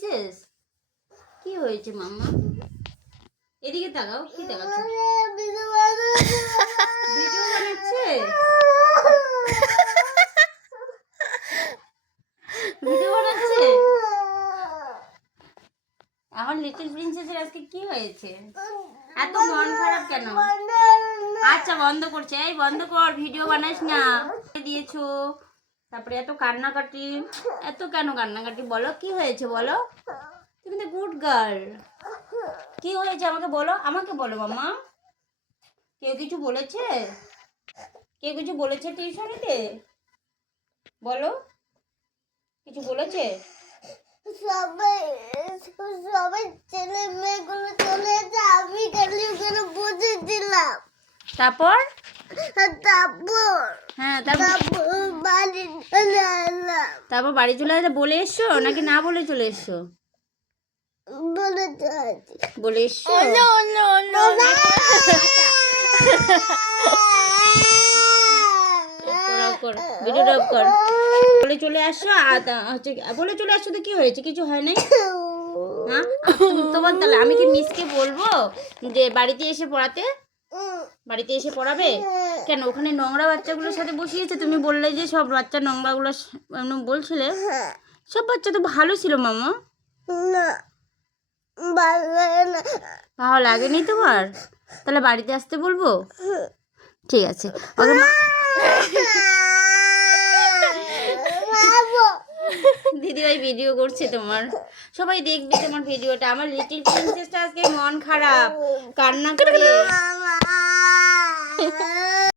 Princess, কি হয়েছে মাম্মা? এদিকে তাকাও, কি তাকাচ্ছ? ভিডিও বানাচ্ছে, ভিডিও বানাচ্ছে। আমার লিটল প্রিন্সেসের আজকে কি হয়েছে? এত মন খারাপ কেন? আচ্ছা বন্ধ করছে, এই বন্ধ কর, ভিডিও বানাস না। দিয়েছো, তারপরে এত কান্নাকাটি, এত কেন কান্নাকাটি? বলো কি হয়েছে বলো। তুমি তো গুড গার্ল। কি হয়েছে আমাকে বলো, আমাকে বলো মামা। কেউ কিছু বলেছে? কেউ কিছু বলেছে টিউশনিতে? বলো, কিছু বলেছে? সবাই সবাই ছেলে মেয়েগুলো চলে যেতে আমি খালি ওখানে বসেছিলাম। তারপর তারপর হ্যাঁ, তারপর বাড়ি চলে এলাম। তারপর বাড়ি চলে আসলে বলে এসছো নাকি না বলে চলে এসছো? বলে যাচ্ছি বলে এসছো? ভিডিওটা অফ কর। বলে চলে আসছো, হচ্ছে বলে চলে আসছো তো কি হয়েছে? কিছু হয় নাই? হ্যাঁ, তোমার তাহলে আমি কি মিসকে বলবো যে বাড়িতে এসে পড়াতে? বাড়িতে এসে পড়াবে কেন? ওখানে নোংরা বাচ্চাগুলোর সাথে বসিয়েছে, তুমি বললে যে সব বাচ্চা নোংরাগুলো বলছিলে। সব বাচ্চা তো ভালো ছিল মামা। না ভালো লাগে না। ভালো লাগেনি তোমার? তাহলে বাড়িতে আসতে বলবো? ঠিক আছে, ওকে দিদিভাই ভিডিও করছে তোমার, সবাই দেখবে তোমার ভিডিওটা। আমার লিটল প্রিন্সেসটা আজকে মন খারাপ, কান্না করে।